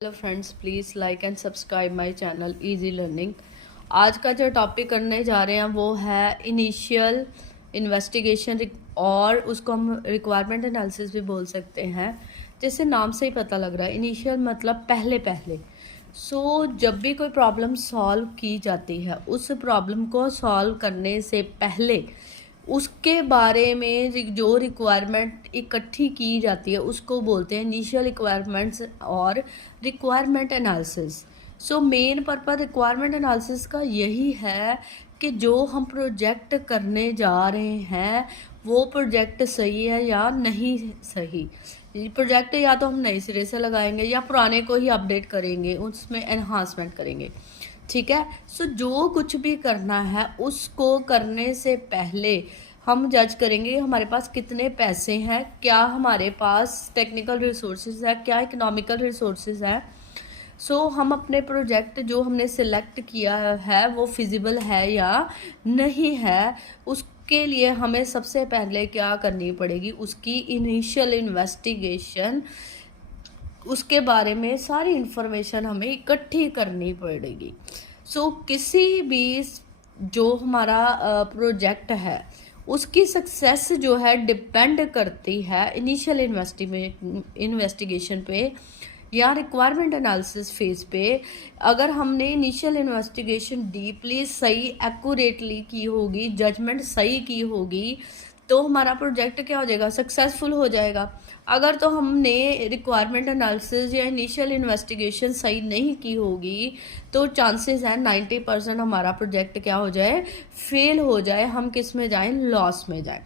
Hello friends, please like and subscribe my channel easy learning. आज का जो topic करने जा रहे हैं वो है इनिशियल इन्वेस्टिगेशन, और उसको हम रिक्वायरमेंट एनालिसिस भी बोल सकते हैं। जैसे नाम से ही पता लग रहा है, इनिशियल मतलब पहले पहले। जब भी कोई प्रॉब्लम सॉल्व की जाती है, उस प्रॉब्लम को सॉल्व करने से पहले उसके बारे में जो रिक्वायरमेंट इकट्ठी की जाती है उसको बोलते हैं इनिशियल रिक्वायरमेंट्स और requirement analysis. Main purpose requirement analysis का यही है कि जो हम प्रोजेक्ट करने जा रहे हैं वो प्रोजेक्ट सही है या नहीं सही। प्रोजेक्ट या तो हम नए सिरे से लगाएंगे या पुराने को ही अपडेट करेंगे, उसमें एनहांसमेंट करेंगे। ठीक है। जो कुछ भी करना है उसको करने से पहले हम जज करेंगे हमारे पास कितने पैसे हैं, क्या हमारे पास टेक्निकल रिसोर्सेज है, क्या इकोनॉमिकल रिसोर्सेज है। हम अपने प्रोजेक्ट जो हमने सिलेक्ट किया है वो फिजिबल है या नहीं है, उसके लिए हमें सबसे पहले क्या करनी पड़ेगी, उसकी इनिशियल इन्वेस्टिगेशन, उसके बारे में सारी इंफॉर्मेशन हमें इकट्ठी करनी पड़ेगी। किसी भी जो हमारा प्रोजेक्ट है उसकी सक्सेस जो है डिपेंड करती है इनिशियल इन्वेस्टिगेशन पे या रिक्वायरमेंट एनालिसिस फेज पे। अगर हमने इनिशियल इन्वेस्टिगेशन डीपली सही एक्यूरेटली की होगी, जजमेंट सही की होगी, तो हमारा प्रोजेक्ट क्या हो जाएगा, सक्सेसफुल हो जाएगा। अगर तो हमने रिक्वायरमेंट एनालिसिस या इनिशियल इन्वेस्टिगेशन सही नहीं की होगी तो चांसेस हैं 90% हमारा प्रोजेक्ट क्या हो जाए, फेल हो जाए, हम किस में जाएं, लॉस में जाएं।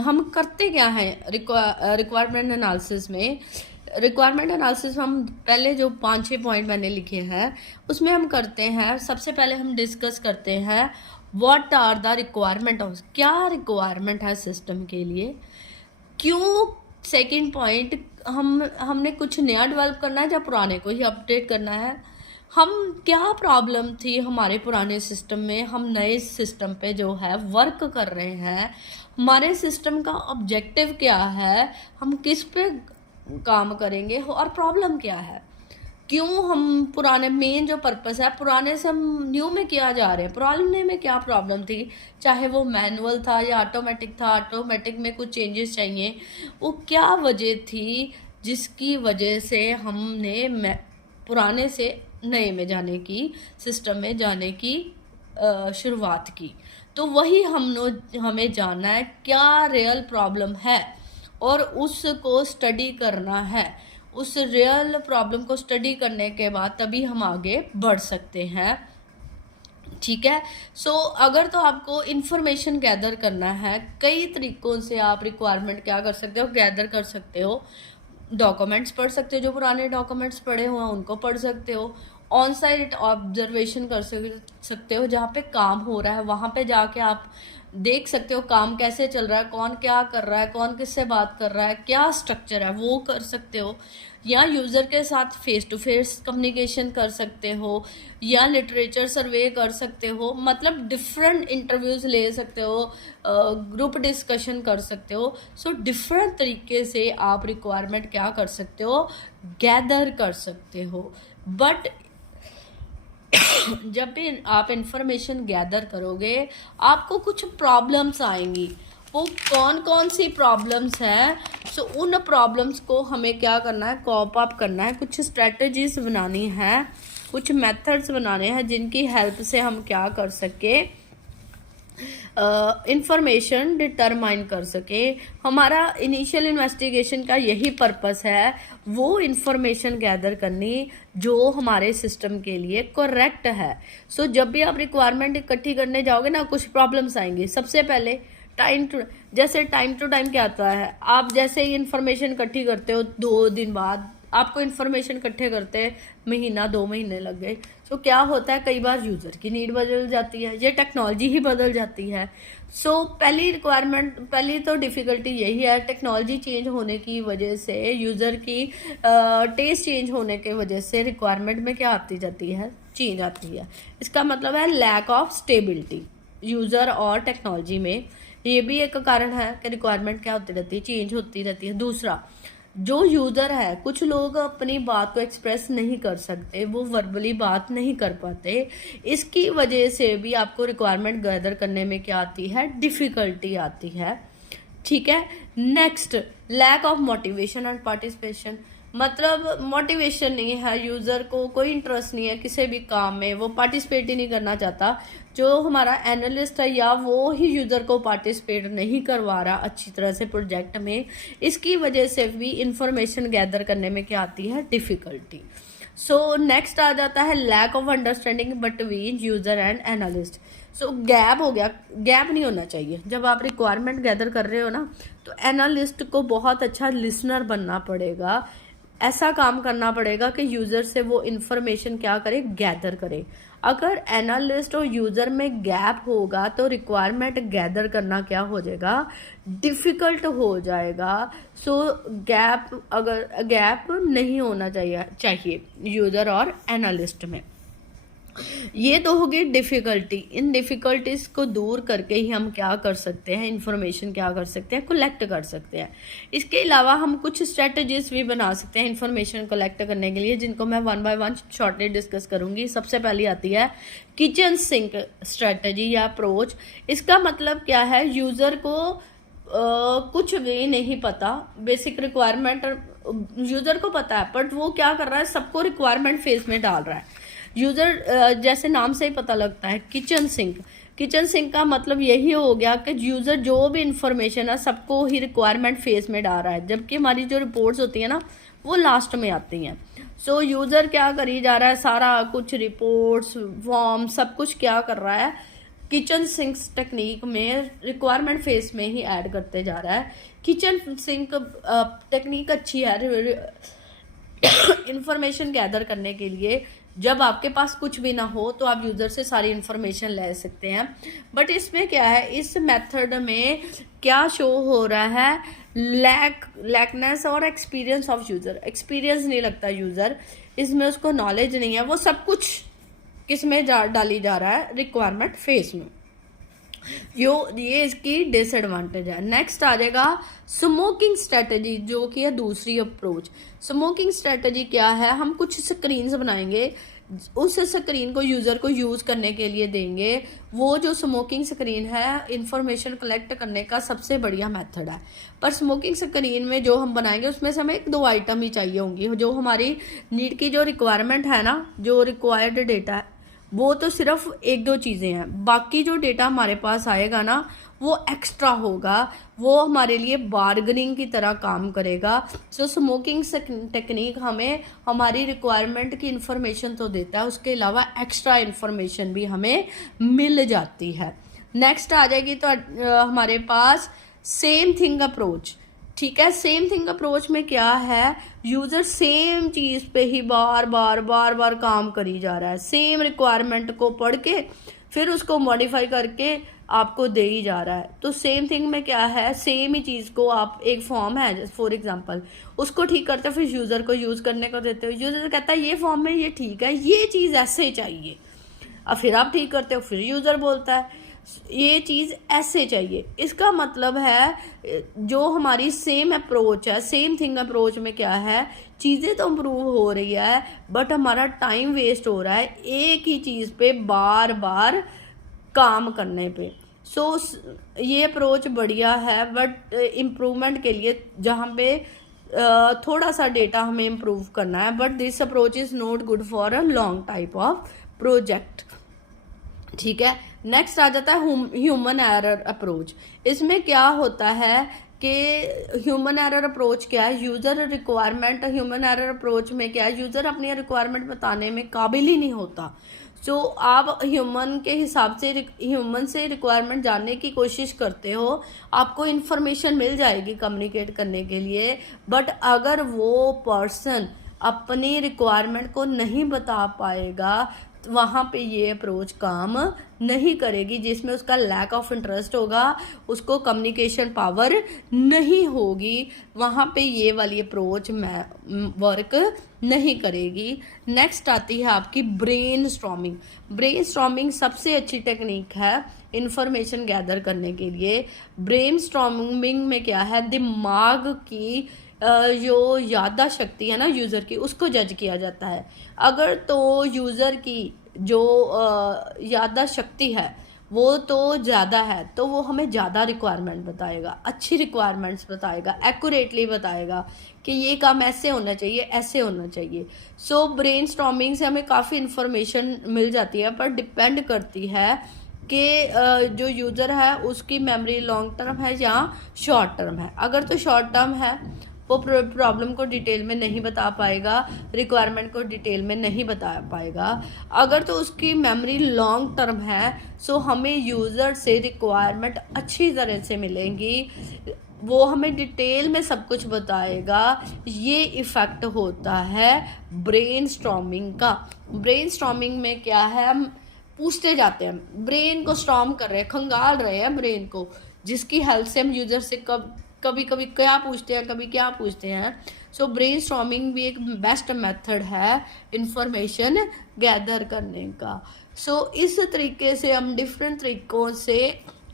हम करते क्या हैं रिक्वायरमेंट एनालिसिस में। रिक्वायरमेंट एनालिसिस हम पहले जो 5-6 पॉइंट मैंने लिखे हैं उसमें हम करते हैं, सबसे पहले हम डिस्कस करते हैं what are the requirement of, क्या रिक्वायरमेंट है सिस्टम के लिए, क्यों। सेकंड पॉइंट, हमने कुछ नया डेवलप करना है या पुराने को ही अपडेट करना है, हम क्या प्रॉब्लम थी हमारे पुराने सिस्टम में, हम नए सिस्टम पे जो है वर्क कर रहे हैं, हमारे सिस्टम का ऑब्जेक्टिव क्या है, हम किस पे काम करेंगे और प्रॉब्लम क्या है, क्यों हम पुराने, मेन जो पर्पस है पुराने से हम न्यू में किया जा रहे हैं, पुराने में क्या प्रॉब्लम थी, चाहे वो मैनुअल था या ऑटोमेटिक था, ऑटोमेटिक में कुछ चेंजेस चाहिए, वो क्या वजह थी जिसकी वजह से हमने पुराने से नए में जाने की, सिस्टम में जाने की शुरुआत की। तो वही हमें जानना है क्या रियल प्रॉब्लम है और उसको स्टडी करना है। उस रियल प्रॉब्लम को स्टडी करने के बाद तभी हम आगे बढ़ सकते हैं। ठीक है। अगर तो आपको इंफॉर्मेशन गैदर करना है, कई तरीकों से आप रिक्वायरमेंट क्या कर सकते हो, गैदर कर सकते हो। डॉक्यूमेंट्स पढ़ सकते हो, जो पुराने डॉक्यूमेंट्स पढ़े हुए हैं उनको पढ़ सकते हो। ऑन साइट ऑब्जर्वेशन कर सकते हो, जहाँ पे काम हो रहा है वहाँ पे जाके आप देख सकते हो काम कैसे चल रहा है, कौन क्या कर रहा है, कौन किससे बात कर रहा है, क्या स्ट्रक्चर है, वो कर सकते हो। या यूज़र के साथ फेस टू फेस कम्युनिकेशन कर सकते हो, या लिटरेचर सर्वे कर सकते हो, मतलब डिफरेंट इंटरव्यूज़ ले सकते हो, ग्रुप डिस्कशन कर सकते हो। डिफरेंट तरीके से आप रिक्वायरमेंट क्या कर सकते हो, गैदर कर सकते हो। बट जब भी आप इंफॉर्मेशन गैदर करोगे आपको कुछ प्रॉब्लम्स आएंगी। वो कौन कौन सी प्रॉब्लम्स हैं, उन प्रॉब्लम्स को हमें क्या करना है, कॉप अप करना है, कुछ स्ट्रेटजीज बनानी है, कुछ मेथड्स बनाने हैं जिनकी हेल्प से हम क्या कर सके, इंफॉर्मेशन डिटरमाइन कर सके। हमारा इनिशियल इन्वेस्टिगेशन का यही पर्पस है, वो इंफॉर्मेशन गैदर करनी जो हमारे सिस्टम के लिए करेक्ट है। जब भी आप रिक्वायरमेंट इकट्ठी करने जाओगे ना, कुछ प्रॉब्लम्स आएंगी। सबसे पहले टाइम टू टाइम क्या आता है, आप जैसे ही इंफॉर्मेशन इकट्ठी करते हो 2 दिन बाद, आपको इन्फॉर्मेशन इकट्ठे करते महीना 2 महीने लग गए। क्या होता है, कई बार यूज़र की नीड बदल जाती है, ये टेक्नोलॉजी ही बदल जाती है। पहली तो डिफ़िकल्टी यही है, टेक्नोलॉजी चेंज होने की वजह से, यूज़र की टेस्ट चेंज होने के वजह से रिक्वायरमेंट में क्या आती जाती है, चेंज आती है। इसका मतलब है लैक ऑफ स्टेबिलिटी यूज़र और टेक्नोलॉजी में। ये भी एक कारण है कि रिक्वायरमेंट क्या होती रहती है, चेंज होती रहती है। दूसरा, जो यूज़र है, कुछ लोग अपनी बात को एक्सप्रेस नहीं कर सकते, वो वर्बली बात नहीं कर पाते, इसकी वजह से भी आपको रिक्वायरमेंट गैदर करने में क्या आती है, डिफ़िकल्टी आती है। ठीक है। Next, lack of motivation and participation, मतलब मोटिवेशन नहीं है, यूज़र को कोई इंटरेस्ट नहीं है किसी भी काम में, वो पार्टिसिपेट ही नहीं करना चाहता। जो हमारा एनालिस्ट है या वो ही यूज़र को पार्टिसिपेट नहीं करवा रहा अच्छी तरह से प्रोजेक्ट में, इसकी वजह से भी इंफॉर्मेशन गैदर करने में क्या आती है, डिफ़िकल्टी। सो नेक्स्ट आ जाता है lack of understanding between user and analyst. So gap हो गया, गैप नहीं होना चाहिए। जब आप रिक्वायरमेंट गैदर कर रहे हो ना, तो एनालिस्ट को बहुत अच्छा लिसनर बनना पड़ेगा, ऐसा काम करना पड़ेगा कि यूज़र से वो इन्फॉर्मेशन क्या करे, गैदर करे। अगर एनालिस्ट और यूज़र में गैप होगा तो रिक्वायरमेंट गैदर करना क्या हो जाएगा, डिफ़िकल्ट हो जाएगा। सो गैप नहीं होना चाहिए यूज़र और एनालिस्ट में। ये तो होगी डिफ़िकल्टी। इन डिफ़िकल्टीज़ को दूर करके ही हम क्या कर सकते हैं, इन्फॉर्मेशन क्या कर सकते हैं, कलेक्ट कर सकते हैं। इसके अलावा हम कुछ स्ट्रेटजीज भी बना सकते हैं इन्फॉर्मेशन कलेक्ट करने के लिए, जिनको मैं one by one shortly discuss करूंगी। सबसे पहली आती है किचन सिंक स्ट्रेटजी या अप्रोच। इसका मतलब क्या है, यूज़र को कुछ भी नहीं पता, बेसिक रिक्वायरमेंट यूज़र को पता है, बट वो क्या कर रहा है, सबको रिक्वायरमेंट फेज में डाल रहा है। यूज़र जैसे नाम से ही पता लगता है, किचन सिंक। किचन सिंक का मतलब यही हो गया कि यूज़र जो भी इंफॉर्मेशन है सबको ही रिक्वायरमेंट फेज में डाल रहा है, जबकि हमारी जो रिपोर्ट्स होती है ना, वो लास्ट में आती हैं। सो यूज़र क्या करी जा रहा है, सारा कुछ रिपोर्ट्स, फॉर्म, सब कुछ क्या कर रहा है, किचन सिंक्स टेक्निक में रिक्वायरमेंट फेज में ही ऐड करते जा रहा है। किचन सिंक टेक्निक अच्छी है इंफॉर्मेशन गैदर करने के लिए। जब आपके पास कुछ भी ना हो तो आप यूज़र से सारी इन्फॉर्मेशन ले सकते हैं। बट इसमें क्या है, इस मेथड में क्या शो हो रहा है, लैकनेस और एक्सपीरियंस ऑफ यूज़र। एक्सपीरियंस नहीं लगता यूज़र, इसमें उसको नॉलेज नहीं है, वो सब कुछ किस में डाली जा रहा है, रिक्वायरमेंट फेस में। ये इसकी डिसएडवांटेज है। नेक्स्ट आ जाएगा स्मोकिंग स्ट्रेटजी, जो कि है दूसरी अप्रोच। स्मोकिंग स्ट्रेटजी क्या है, हम कुछ स्क्रीन्स बनाएंगे, उस स्क्रीन को यूज़र को यूज़ करने के लिए देंगे। वो जो स्मोकिंग स्क्रीन है, इंफॉर्मेशन कलेक्ट करने का सबसे बढ़िया मेथड है। पर स्मोकिंग स्क्रीन में जो हम बनाएंगे उसमें से हमें 1-2 आइटम ही चाहिए होंगी। जो हमारी नीड की जो रिक्वायरमेंट है ना, जो रिक्वायर्ड डेटा है, वो तो सिर्फ 1-2 चीज़ें हैं। बाकी जो डेटा हमारे पास आएगा ना, वो एक्स्ट्रा होगा, वो हमारे लिए बार्गनिंग की तरह काम करेगा। सो स्मोकिंग टेक्निक हमें हमारी रिक्वायरमेंट की इन्फॉर्मेशन तो देता है, उसके अलावा एक्स्ट्रा इन्फॉर्मेशन भी हमें मिल जाती है। नेक्स्ट आ जाएगी तो हमारे पास सेम थिंग अप्रोच। ठीक है, सेम थिंग अप्रोच में क्या है, यूज़र सेम चीज़ पे ही बार बार काम करी जा रहा है। सेम रिक्वायरमेंट को पढ़ के फिर उसको मॉडिफाई करके आपको दे ही जा रहा है। तो सेम थिंग में क्या है, सेम ही चीज़ को आप, एक फॉर्म है फॉर एग्जांपल, उसको ठीक करते हो, फिर यूज़र को यूज़ करने को देते हो। यूज़र कहता है ये फॉर्म में ये ठीक है, ये चीज़ ऐसे चाहिए, अब फिर आप ठीक करते हो, फिर यूज़र बोलता है ये चीज़ ऐसे चाहिए। इसका मतलब है जो हमारी सेम अप्रोच है, सेम थिंग अप्रोच में क्या है, चीज़ें तो इम्प्रूव हो रही है, बट हमारा टाइम वेस्ट हो रहा है एक ही चीज़ पे बार बार काम करने पे। सो ये अप्रोच बढ़िया है, बट इम्प्रूवमेंट के लिए जहाँ पे थोड़ा सा डेटा हमें इम्प्रूव करना है, but this approach is not good for a long type of project. ठीक है, नेक्स्ट आ जाता है ह्यूमन एरर अप्रोच। इसमें क्या होता है कि ह्यूमन एरर अप्रोच क्या है, user requirement, human error approach में क्या है, यूज़र अपनी रिक्वायरमेंट बताने में काबिल ही नहीं होता। सो आप ह्यूमन के हिसाब से, ह्यूमन से रिक्वायरमेंट जानने की कोशिश करते हो, आपको इन्फॉर्मेशन मिल जाएगी कम्युनिकेट करने के लिए, बट अगर वो पर्सन अपनी रिक्वायरमेंट को नहीं बता पाएगा, वहाँ पे ये अप्रोच काम नहीं करेगी, जिसमें उसका लैक ऑफ इंटरेस्ट होगा, उसको कम्युनिकेशन पावर नहीं होगी, वहाँ पे ये वाली अप्रोच वर्क नहीं करेगी। नेक्स्ट आती है आपकी ब्रेन स्टॉर्मिंग। ब्रेन स्टॉर्मिंग सबसे अच्छी टेक्निक है इंफॉर्मेशन गैदर करने के लिए। ब्रेन स्टॉर्मिंग में क्या है, दिमाग की जो याददाश्त शक्ति है ना यूज़र की, उसको जज किया जाता है। अगर तो यूज़र की जो याददाश्त शक्ति है वो तो ज़्यादा है, तो वो हमें ज़्यादा रिक्वायरमेंट बताएगा, अच्छी रिक्वायरमेंट्स बताएगा, एक्यूरेटली बताएगा कि ये काम ऐसे होना चाहिए, ऐसे होना चाहिए। सो ब्रेन स्टॉर्मिंग से हमें काफ़ी इन्फॉर्मेशन मिल जाती है, पर डिपेंड करती है कि जो यूज़र है उसकी मेमोरी लॉन्ग टर्म है या शॉर्ट टर्म है। अगर तो शॉर्ट टर्म है वो प्रॉब्लम को डिटेल में नहीं बता पाएगा, रिक्वायरमेंट को डिटेल में नहीं बता पाएगा। अगर तो उसकी मेमोरी लॉन्ग टर्म है सो हमें यूज़र से रिक्वायरमेंट अच्छी तरह से मिलेंगी, वो हमें डिटेल में सब कुछ बताएगा। ये इफ़ेक्ट होता है ब्रेन स्टॉर्मिंग का। ब्रेन स्टॉर्मिंग में क्या है, हम पूछते जाते हैं, ब्रेन को स्टॉर्म कर रहे हैं, खंगाल रहे हैं ब्रेन को, जिसकी हेल्प से हम यूज़र से कभी कभी क्या पूछते हैं, कभी क्या पूछते हैं। सो ब्रेन स्टॉर्मिंग भी एक बेस्ट मेथड है इंफॉर्मेशन गैदर करने का। सो इस तरीके से हम डिफरेंट तरीक़ों से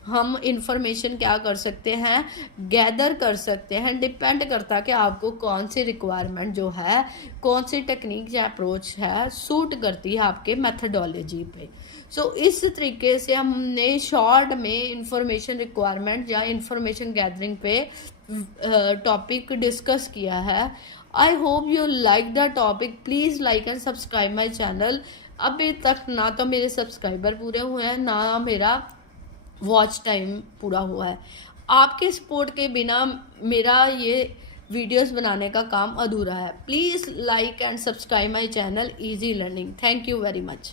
हम इंफॉर्मेशन क्या कर सकते हैं, गैदर कर सकते हैं। डिपेंड करता है कि आपको कौन सी रिक्वायरमेंट जो है, कौन सी टेक्निक या अप्रोच है सूट करती है आपके मेथडोलॉजी पे। सो इस तरीके से हमने शॉर्ट में इंफॉर्मेशन रिक्वायरमेंट या इंफॉर्मेशन गैदरिंग पे टॉपिक डिस्कस किया है। I hope you like the topic. Please like and subscribe my channel. अभी तक ना तो मेरे सब्सक्राइबर पूरे हुए हैं, ना मेरा वॉच टाइम पूरा हुआ है। आपके सपोर्ट के बिना मेरा ये वीडियोस बनाने का काम अधूरा है। Please like and subscribe my channel easy learning. Thank you very much.